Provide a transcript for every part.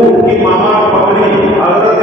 ऊँट की महान पत्नी हजरत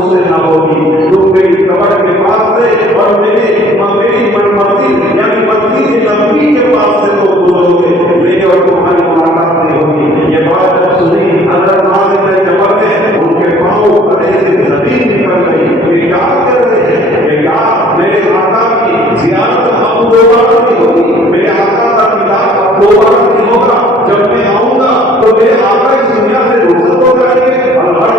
मुझसे ना होगी। तुम मेरी कब्र के पास से और मेरी मस्जिद यानी मस्जिद नबी के पास से तो गुजरोगे, मेरी और तुम्हारी मुलाकात नहीं होगी। ये बात जब सुनी हज़रत मुआज़ इब्न जबल ने, उनके पांव गले से जमीन निकल गई। ये क्या कर रहे हैं? ये क्या मेरे आका की ज़ियारत अब दोबारा नहीं होगी, मेरे आका का दीदार अब दोबारा नहीं होगा। जब मैं आऊंगा तो मेरे आका इस दुनिया से रुखसत हो जाएंगे। और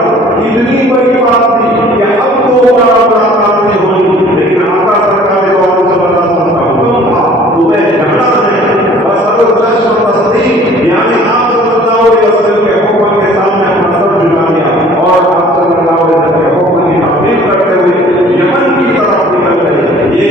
इतनी बड़ी बात थी कि अब दोबारा मुलाकात नहीं होगी, लेकिन आका सरकार ने और जबरदस्त हुक्म था, तुम्हें जाना है। बस अब तस्दीक यानी आप सल्लल्लाहु अलैहि वसल्लम के हुक्म के सामने अपना सर झुका दिया और आप सल्लल्लाहु अलैहि वसल्लम के हुक्म की तामील करते हुए यमन की तरफ निकल गए। ये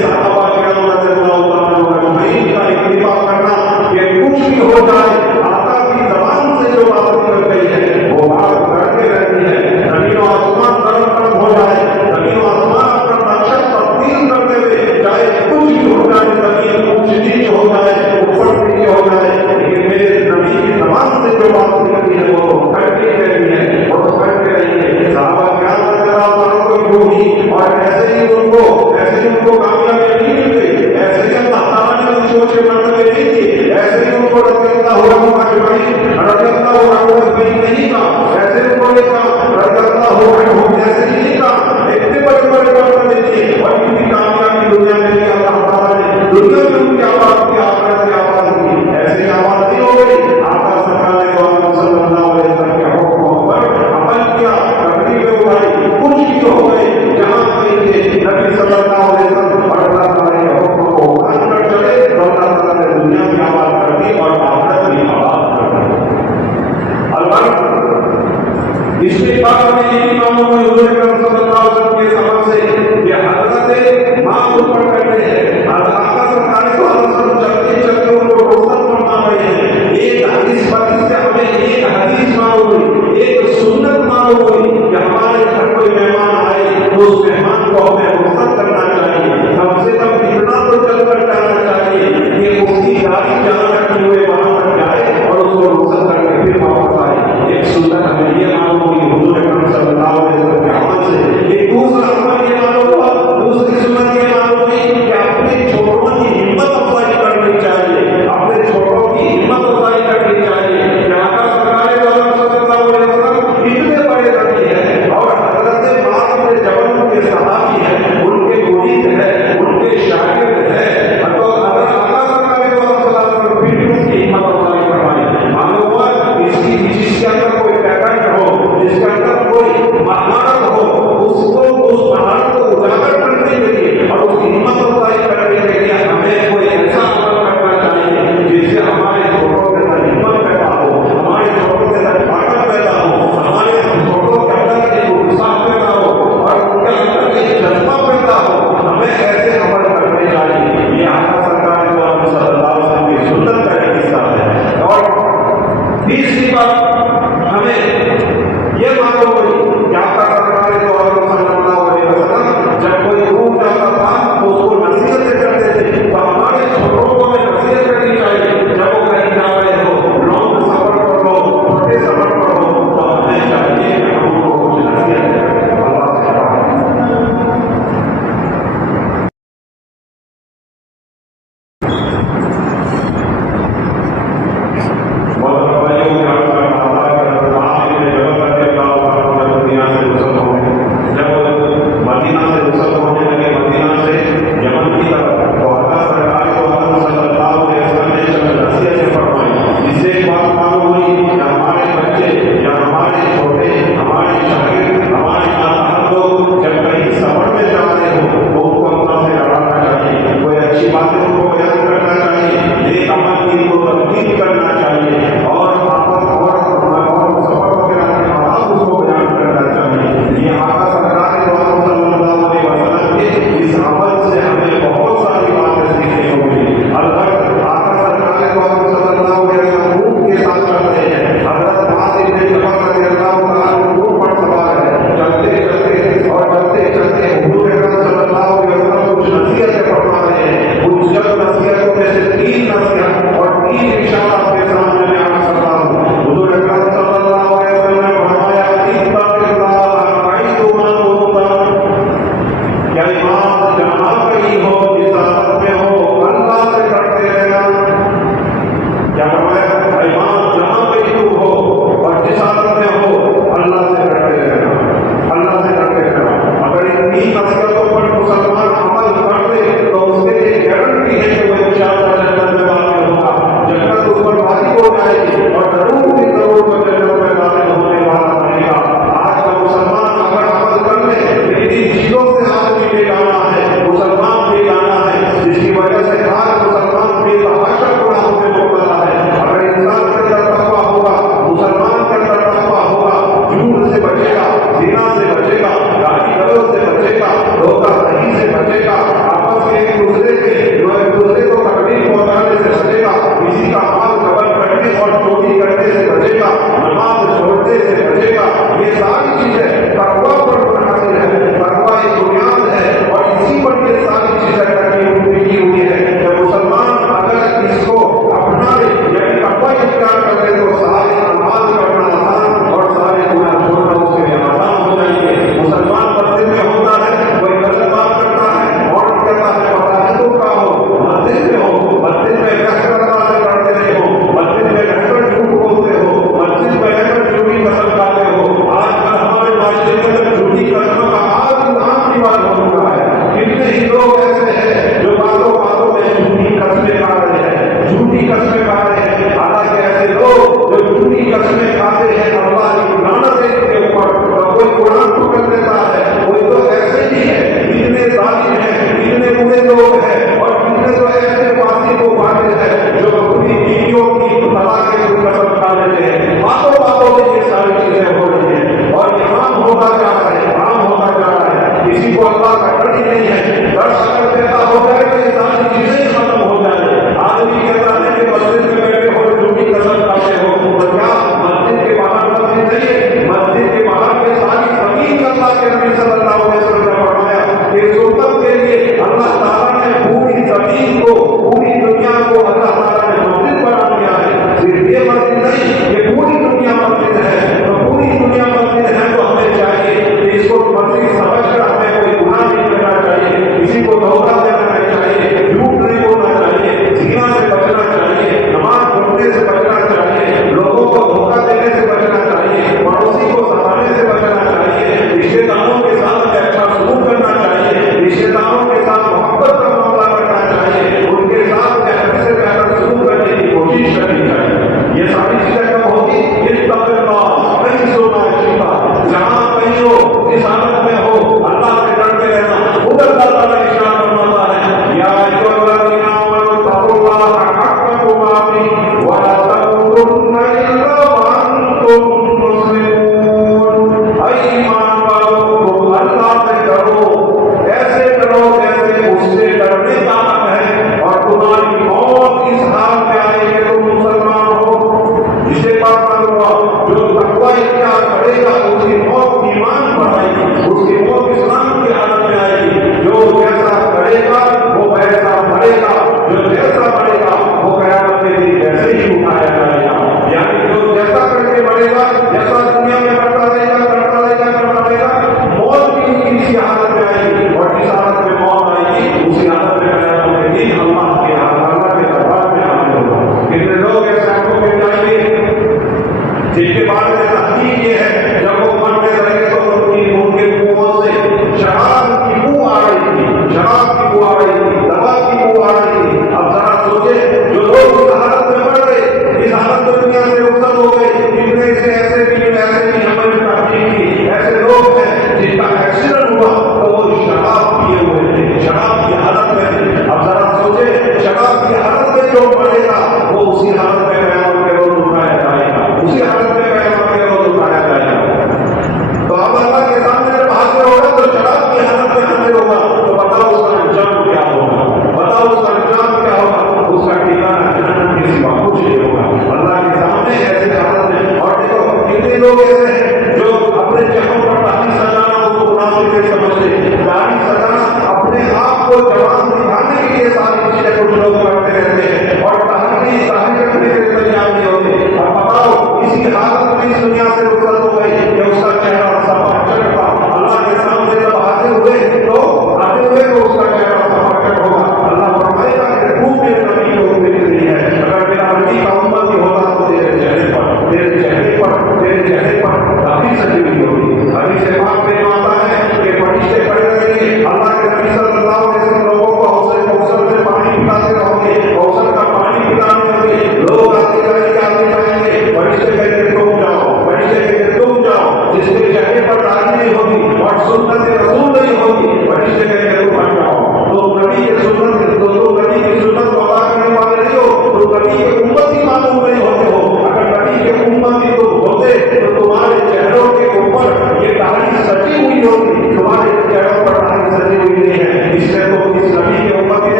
सहाबा किराम रज़ियल्लाहु ताला अजमईन का इत्तिफाक करना कि कुछ भी हो जाए आका की ज़बान से जो बात निकल गई है वो बात करके रहती है। जमीन और आसमान तरफ हो जाए, जमीन और आसमान अपना नक्शा तब्दील करते हुए चाहे कुछ भी हो जाए, जमीन ऊंच नीच हो जाए, ऊपर नीचे हो जाए, लेकिन मेरे नबी की ज़बान से जो बात निकलती है वो करके रहती है, वो करके रही है। सहाबा किराम रज़ियल्लाहु ताला को यूं और ऐसे ही उनको कामयाबी नहीं मिल गई, ऐसे ही अल्लाह ताला ने उनकी सोच के मर्तबे नहीं की, ऐसे ही उनको रज़ियल्लाहु अन्हु नहीं था, ऐसे उनको रज़ियल्लाहु अन्हु जैसे ही नहीं था। इतने बड़े बड़े मर्तबे दिए और इनकी कामयाबी दुनिया में भी अल्लाह ताला ने दुनिया में उनकी आवाज की, आखिरत की आवाज की, ऐसी आवाज नहीं हो गई। आका सरकार ने सल्लल्लाहु अलैहि वसल्लम के हुक्म पर अमल किया, तकलीफें उठाई, कुछ भी हो गए, जहां कहीं नबी सल्लल्लाहु अलैहि वसल्लम और अल्लाह ताला के हुक्म को मानकर चले तो अल्लाह ताला ने दुनिया की आवाज कर दी और आखिरत की आवाज कर दी। अलबत्ता इसके बाद में यही मालूम हुई हुजूर अकरम सल्लल्लाहु अलैहि वसल्लम के समझ से कि हज़रत मां ऊपर करते हैं, आका सरकार को चलते चलते उनको रोशन फरमा रहे हैं। एक हदीस से हमें एक हदीस मालूम हुई, एक सुन्नत मालूम हुई कि हमारे घर कोई मेहमान आए तो उस मेहमान को हमें रोशन करना चाहिए, कम से कम इतना तो चलकर जाना चाहिए कि उसकी गाड़ी जहाँ तक हुए वहां तक जाए और उसको रोशन करके फिर वापस आए। एक सुन्नत हमें ये मालूम हुई हुजूर अकरम सल्लल्लाहु अलैहि वसल्लम के अमल से। एक दूसरा अमल ये मालूम हुआ, दूसरी सुन्नत ये मालूम हुई कि अपने छोटों की हिम्मत अफजाई करनी चाहिए, अपने छोटों की हिम्मत अफजाई करनी चाहिए। आका सरकार सल्लल्लाहु अलैहि वसल्लम इतने बड़े नबी है और हज़रत मुआज़ इब्न जबल के सहाबी है, उनके मुरीद है, उनके शागिर्द है, तो अगर आका सरकार सल्लल्लाहु अलैहि वसल्लम फिर भी उसकी हिम्मत अफजाई करवाई। मालूम हुआ जिसके अंदर कोई टैलेंट हो, जिसके अंदर कोई महारत हो, उसको उस महारत को उजागर करने के लिए और उसकी हिम्मत अफजाई करने के लिए हमें कोई ऐसा अमल करना चाहिए जिससे हमारे छोटों के अंदर हिम्मत पैदा हो, हमारे छोटों के अंदर ताकत पैदा हो, हमारे छोटों के अंदर एक उत्साह पैदा हो और उनके अंदर एक जज्बा पैदा हो। हमें ऐसे अमल करने चाहिए। ये आका सरकार ने सल्लल्लाहु अलैहि वसल्लम की सुन्नत का एक हिस्सा है। और तीसरी बात हमें ये मालूम हुई कि आका सरकार सल्लल्लाहु अलैहि वसल्लम जब कोई रूठ जाता था तो उसको नसीहत करते थे, तो हमारे छोटों को हमें नसीहत करनी चाहिए। जब वो कहीं जा रहे हो, लॉन्ग सफर पर हो, छोटे सफर पर हो, तो हमें चाहिए कि हम उनको कुछ नसीहत करें। जिसको अल्लाह का डर ही नहीं है, डर अगर पैदा हो जाए तो ये सारी चीजें ही खत्म हो जाए। आदमी कहता है कि मस्जिद में बैठे हो झूठी कसम खाते हो, तो क्या मस्जिद के बाहर मस्जिद नहीं है? मस्जिद के बाहर के सारी जमीन अल्लाह के नबी सल्लल्लाहु अलैहि वसल्लम ने फरमाया कि सुन्नत के लिए अल्लाह ताला ने पूरी जमीन को, पूरी दुनिया को अल्लाह ताला ने मस्जिद बना दिया है। सिर्फ ये मस्जिद नहीं, ये पूरी दुनिया मस्जिद है। तो पूरी दुनिया मस्जिद है तो हमें चाहिए कि इसको मस्जिद समझकर हमें कोई गुनाह नहीं करना चाहिए।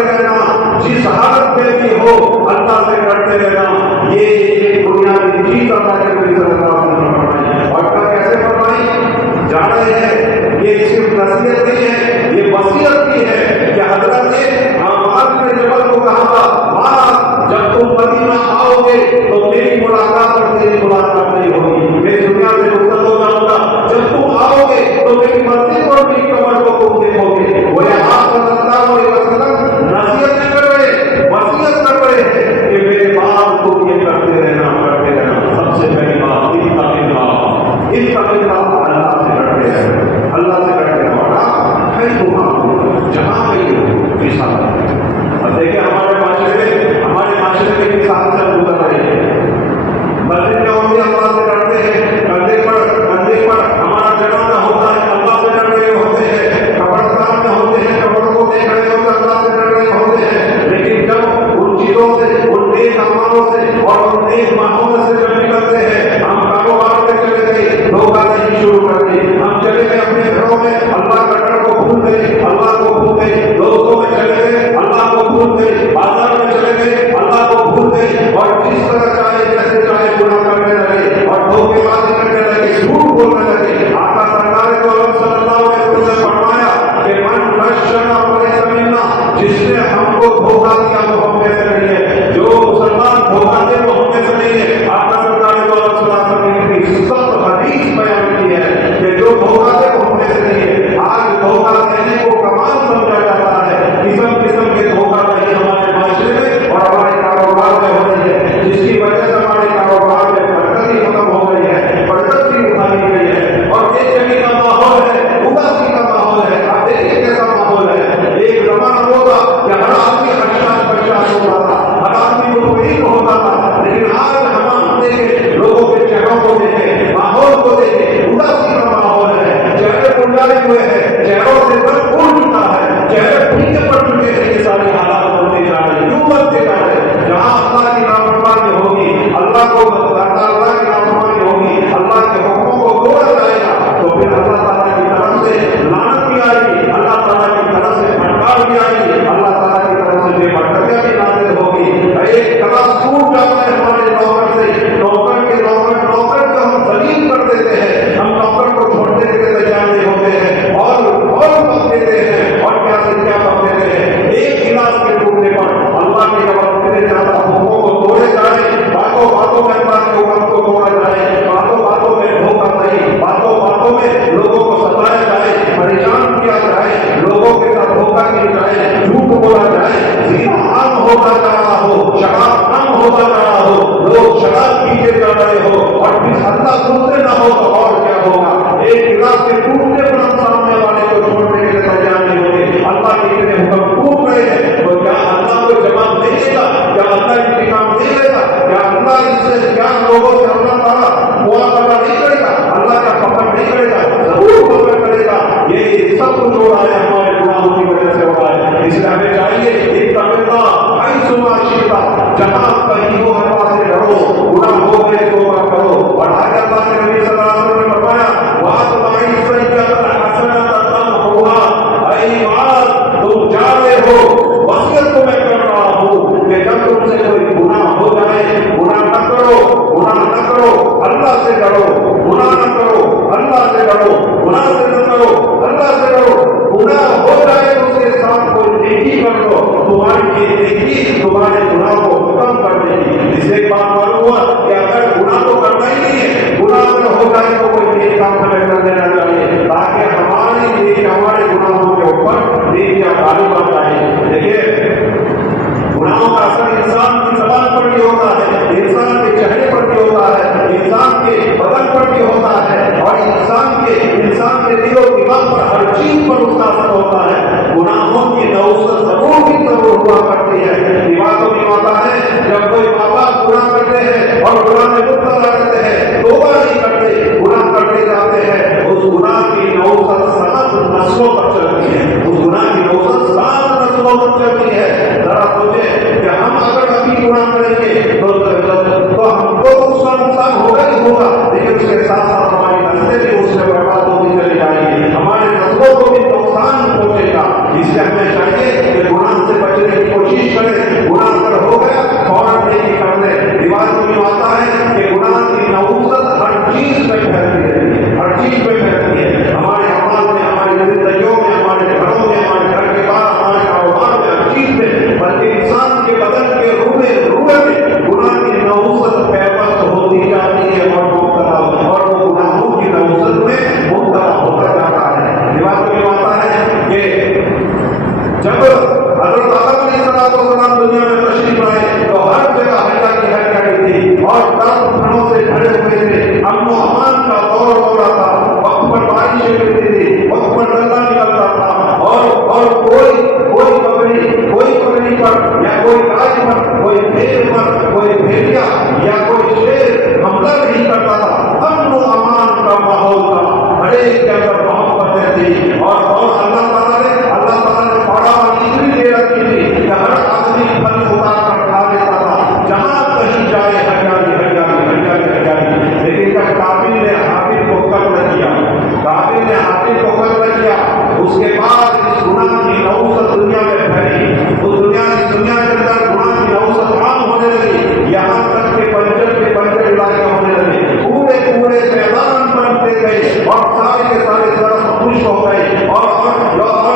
करते रहना, जिस हालत में भी हो अल्लाह से करते रहना। ये बुनियादी चीज अल्लाह के नबी सल्लल्लाहु अलैहि वसल्लम ने फरमाई। और कब कैसे फरमाई जा रहे हैं, ये सिर्फ नसीहत नहीं है, ये वसीयत भी है कि हजरत ने मुआज़ ने जबल को कहा था, मुआज़ जब तुम मदीना आओगे तो मेरी मुलाकात और तेरी मुलाकात नहीं होगी, मैं दुनिया से रुखसत हो जाऊंगा। जब तुम आओगे तो मेरी मस्जिद और मेरी कब्र को तुम देखोगे। वो आप सल्लल्लाहु अलैहि वसल्लम नसीहत कर रहे, वसीयत कर रहे हैं कि मेरे बाद तुम ये करते रहना, करते रहना। सबसे पहली बात इत्तक़िल्लाह, अल्लाह से डरते रहना, अल्लाह से डरते रहना। कहीं तुम आओ, जहां कहीं हो विशाल। अब देखिए हमारे माशरे में किसान से गुजर रहे हैं, मस्जिद में होते अल्लाह से डरते हैं, कंधे पर हमारा जनाजा होता है, अल्लाह से डर रहे होते हैं, कब्रिस्तान में होते हैं, कब्र को देख रहे होते हैं, अल्लाह से डर रहे होते हैं। लेकिन जब उन चीजों से, उन नेक अमालों से और उन नेक माहौल से जब निकलते हैं, हम कारोबार में चले गए, धोखा नहीं शुरू कर दी, हम चले गए अपने घरों में, अल्लाह का डर को भूल गए, अल्लाह को भूल गए, दोस्तों में चले गए, अल्लाह को भूल गए, बाजार में चले गए, अल्लाह को भूल गए, और जिस तरह चाहे जैसे चाहे गुनाह करने लगे और धोखेबाजी करने लगे, झूठ बोलने लगे। आका सरकार को सल्लल्लाहु अलैहि वसल्लम ने फरमाया कि मन बशरा फलैसा मिन्ना, जिसने हमको धोखा दिया वो हम में से नहीं है, जो मुसलमान धोखा दे वो हम में से नहीं है। आका सरकार को सल्लल्लाहु अलैहि वसल्लम ने सख्त हदीस बयान की है कि जो धोखा दे वो हम में से नहीं है। आज धोखा देने को कमाल समझा जाता है, किस्म किस्म के धोखा नहीं हमारे माशरे में और हमारे कारोबार में हो रही है, जिसकी वजह से हमारे कारोबार में बरकत ही खत्म हो गई है, बरकत भी उठा ली गई है, और बेचैनी का माहौल है, उदासी का माहौल है। आप देखिए कैसा माहौल है। एक जमाना होगा कि हर आदमी हर्षात होता था, हर आदमी मुतमईन होता था, लेकिन आज हम देखें, लोगों के चेहरों को देखें, माहौल को देखें, उदासी का माहौल है, चेहरे मुरझाए हुए हैं, चेहरों से रंग उड़ चुका है, चेहरे फीके पड़ चुके हैं। ये सारी हालात बनते जा रहे हैं, यूं बनते जा रहे हैं। जहां अल्लाह की नाफरमानी होगी, अल्लाह की नाफरमानी होगी, अल्लाह के हुक्मों को तोड़ा जाएगा, तो फिर अल्लाह ताला की तरफ से लानत भी आएगी, अल्लाह ताला की तरफ से फटकार भी आएगी, अल्लाह ताला की तरफ से बेबरकतियां भी नाज़िल होगी। एक क्लास टूट जाता है हमारे नौकर से, नौकर को हम जलील कर देते हैं, हम नौकर को छोड़ने के लिए तैयार नहीं होते हैं, और पक देते हैं, और क्या से क्या पक देते हैं। एक गिलास के टूटने पर अल्लाह के जवाब इतने ज्यादा हुक्मों को तोड़े जाए, बातों में अल्लाह के हुक्म को तोड़ा जाए, बातों में धोखा नहीं, बातों में लोगों को सताया जाए, परेशान किया जाए, लोगों के साथ धोखा किया जाए, झूठ बोला जाए, जीना आम होता जा रहा हो, शराब आम होता जा रहा हो, लोग शराब पीते जा रहे हो, और फिर अल्लाह सुनते ना हो तो और क्या होगा। एक गिलास के टूटने पर हम सामने वाले को छोड़ने के लिए तैयार नहीं होते। अल्लाह के इतने हुक्म टूट रहे हैं, तो क्या अल्लाह को जवाब नहीं देगा? क्या अल्लाह इंतकाम नहीं लेगा? क्या अल्लाह इससे क्या लोगों से अल्लाह ताला मुआवजा नहीं करेगा? अल्लाह का पकड़ नहीं करेगा? जरूर पकड़ करेगा। ये सब कुछ हो रहा है हमारे गुनाहों की वजह से हो रहा है। इसलिए हमें चाहिए इत्तक़िल्लाह हैसुमा शि'ता, जहां कहीं हो अल्लाह से डरो, गुनाह हो गए तो मत करो। और आगे अल्लाह के नबी सल्लल्लाहु अलैहि वसल्लम ने फरमाया वातबाई सय्यतल हसनत तमहुहा, ऐ मुआज़ तुम जा रहे हो, वसीयत को मैं कर रहा हूं कि जब तुमसे कोई गुनाह हो जाए, गुनाह न करो, अल्लाह से डरो, गुनाह न करो, अल्लाह से डरो, गुनाह से न करो, अल्लाह से डरो। गुनाह हो जाए तो उसके साथ कोई नेकी कर लो, तुम्हारी ये नेकी तुम्हारे गुनाह को खत्म कर देगी। इससे एक बात मालूम हुआ कि अगर गुनाह तो करना ही नहीं है, गुनाह अगर हो जाए तो कोई नेक काम हमें कर देना चाहिए, ताकि हमारे गुनाहों के ऊपर नेकियां गालिब आ जाए। देखिए गुनाहों का असर इंसान की ज़बान पर भी होता है, इंसान के चेहरे पर भी होता है, इंसान के बदन पर भी होता है, और इंसान के दिलो दिमाग पर हर चीज पर उसका असर होता है। गुनाहों की नौसत जरूर हुआ करती है। दिमागों में आता है जब कोई माँ बाप गुनाह करते हैं और गुनाह में मुब्तला करते हैं, तौबा नहीं करते, गुनाह करते जाते हैं, उस गुनाह की नौसत 7 नस्लों तक चलती है, उस गुनाह की नौसत 7 नस्लों तक चलती है। जरा सोचे कि हम अगर अभी गुनाह करेंगे तो हमको उसका नुकसान होगा ही होगा, लेकिन उसके साथ साथ हमारी नस्लें भी उससे बर्बाद होती चली जब हज़रत आदम अलैहिस्सलाम दुनिया में तशरीफ लाए तो हर जगह हरियाली थी और तन फलों से भरे हुए थे। अमन व अमान का दौर हो रहा था, वक्त पर बारिशें गिरती थी, वक्त पर दल्ला निकलता था और कोई बकरी पर या कोई गाय पर, कोई भेड़ पर, कोई भेड़िया या कोई शेर हमला नहीं करता था। अमन व अमान का माहौल था, हर एक के अंदर मोहब्बत थी और अल्लाह ताला ने बड़ा इतनी दे रखी थी कि हर आदमी फल उतार कर खा लेता था, जहां कहीं जाए हरियाली हरियाली हरियाली हरियाली। लेकिन जब काबिल ने हाबिल को कत्ल किया, उसके बाद इस गुनाह की नौसत दुनिया में फैली, उस दुनिया के अंदर गुनाह की नौसत आम होने लगी, यहाँ तक के बंजर इलाके होने लगे, पूरे मैदान बनते गए और सारे के सारे तरफ खुश हो गए और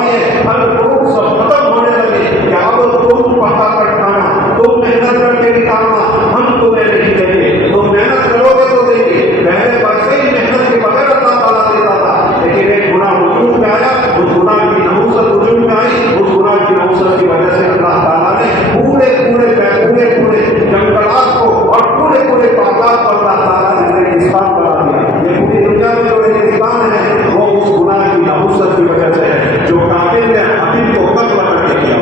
ये फल फ्रूट सब खत्म होने लगे कि अब तुम पका कर खाना, तुम मेहनत करके निकालना, हम तुम्हें नहीं देंगे, तुम मेहनत करोगे तो देंगे। पहले वैसे ही मेहनत के बगैर अल्लाह ताला देता था, लेकिन एक गुनाह वजूद में आया, उस गुनाह की नहुसत वजूद में आई, उस गुनाह की नहुसत की वजह से अल्लाह ताला ने पूरे जंगलात को और पूरे पाकात को अल्लाह ताला ने रेगिस्तान बना दिया। ये पूरी दुनिया में जो रेगिस्तान है वो उस गुनाह की नहुसत की वजह से है, जो काबिल ने हाबिल को कत्ल करके किया।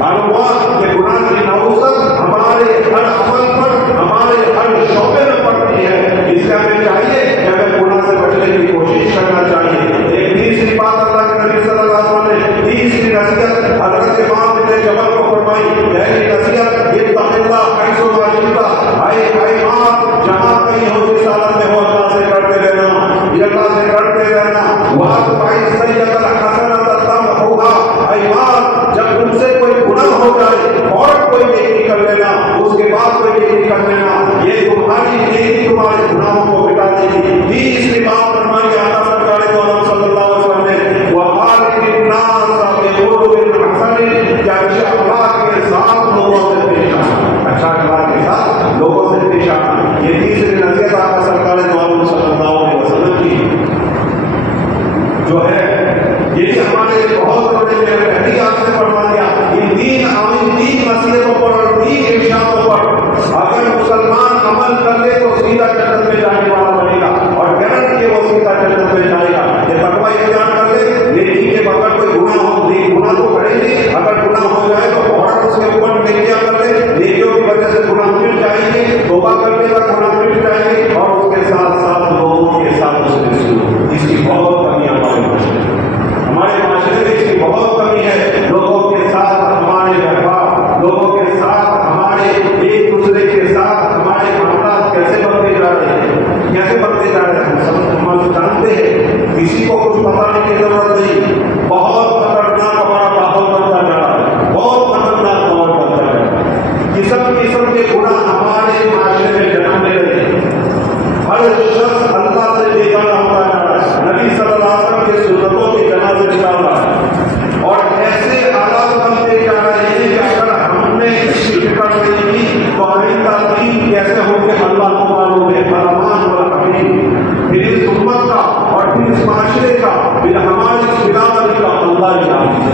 मालूम हुआ कि गुनाह की नहुसत हमारे हर अमल पर, हमारे हर शौबे में पड़ती है। इसलिए हमें चाहिए कि हमें गुनाह से बचने की कोशिश करना चाहिए। एक तीसरी बात अल्लाह के नबी सल्लल्लाहु अलैहि वसल्लम ने तीसरी नसीहत हज़रत इमाम इब्न जबल को फरमाई, पहली नसीहत इत्तक़िल्लाह कैसो मा शि'ता, ऐ मां जहां कहीं हो, जिस हालत में हो, अल्लाह से डरते रहना। वाक़ भाई सैयदल हसनत तमहुहा, ऐ मां जब तुमसे कोई गुनाह हो जाए और कोई नेकी कर लेना, उसके बाद कोई नेकी कर लेना, ये तुम्हारी नेकी तुम्हारे गुनाहों को मिटा देगी। तीसरी बात फरमाई आला सरकार दो आलम सल्लल्लाहु अलैहि वसल्लम ने, वक़ालिन नास बिक़ुलूबिन हसन, क्या अल्लाह के साथ लोगों से पेश आना, अच्छा अल्लाह के साथ लोगों से पेश आना। ये तीसरी नसीहत आला सरकार दो आलम सल्लल्लाहु अलैहि वसल्लम की जो है, ये हमारे बहुत बड़े पहली आपसे फरमा दिया। इन तीन नसीहतों पर और तीन इरशादों पर अगर मुसलमान अमल कर ले तो सीधा जन्नत में जाने वाला बनेगा और गारंटी है वो सीधा जन्नत में जाएगा। ये तकवा इख्तियार कर ले, लेकिन ये अगर कोई गुनाह हो, गुनाह तो करेंगे, अगर गुनाह हो जाए तो फौरन उसके ऊपर नेकियां कर ले, नेकियों की वजह से गुनाह मिट जाएंगे, तौबा करने का गुनाह मिट जाएंगे और उसके साथ साथ लोगों के साथ इसकी बहुत कमी हमारे माशरे में, इसकी बहुत कमी है। लोगों के साथ हमारे व्यवहार, लोगों के साथ हमारे एक दूसरे के साथ हमारे मामला कैसे बनते जा रहे हैं, हम जानते हैं, किसी को कुछ बताने की जरूरत नहीं। बहुत खतरनाक हमारा माहौल बनता जा रहा है, बहुत खतरनाक माहौल बनता जा रहा है। किस्म के गुनाह हमारे माशरे में जन्म ले रहे हैं। हर शख्स अल्लाह से बेगाना होता जा रहा है, नबी सल्लल्लाहु अलैहि वसल्लम की सुन्नतों की जनाज़ निकाल रहा है और ऐसे हालात बनते जा रहे हैं कि अगर हमने इसकी फिक्र नहीं की तो हमारी तालीम कैसे होगी अल्लाह को मालूम है। फरमान वाला फिर इस उम्मत का और फिर इस माशरे का, फिर हमारी इस बिरादरी का अल्लाह ही जाने है।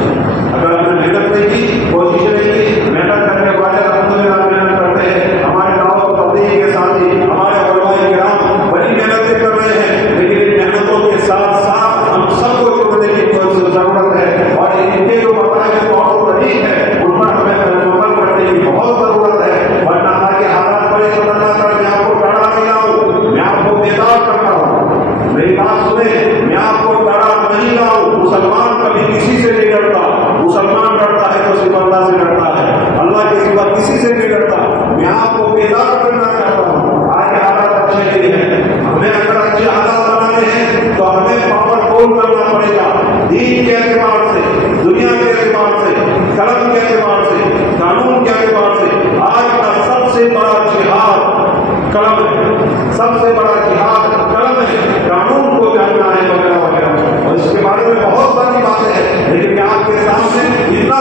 अगर हमने मेहनत नहीं की, कोशिश नहीं की, मेहनत करने वाले अल्हम्दुलिल्लाह मेहनत करते हैं, हमारे दावत और तबलीग के साथ ही हमारे उलमाए किराम बड़ी मेहनतें कर रहे हैं, लेकिन इन मेहनतों के साथ साथ हम सबको जुड़ने की जरूरत है और इनके जो बताए जो और तरीक है उन पर हमें अमल करने की बहुत जरूरत है। वरना आगे हालात बड़े खतरनाक है। मैं आपको डरा नहीं रहा हूँ, मैं आपको बेदार कर रहा हूँ, मेरी बात सुने, मैं आपको डरा नहीं रहा हूँ। मुसलमान कभी किसी से नहीं डरता, मुसलमान डरता है तो सिर्फ अल्लाह से डरता है, अल्लाह के सिवा किसी से नहीं डरता। मैं आपको बेदार करना चाहता हूँ, आगे हालात अच्छे नहीं है, हमें अगर अच्छे हालात बनाने हैं तो हमें पावरफुल करना पड़ेगा। दीन के एतबार से, दुनिया के एतबार से, कलम के एतबार से, कानून के एतबार से आज का सबसे बड़ा जिहाद कलम है, सबसे बड़ा जिहाद कलम है। कानून को जानना है वगैरह वगैरह, और इसके बारे में बहुत सारी बातें हैं, लेकिन मैं आपके सामने इतना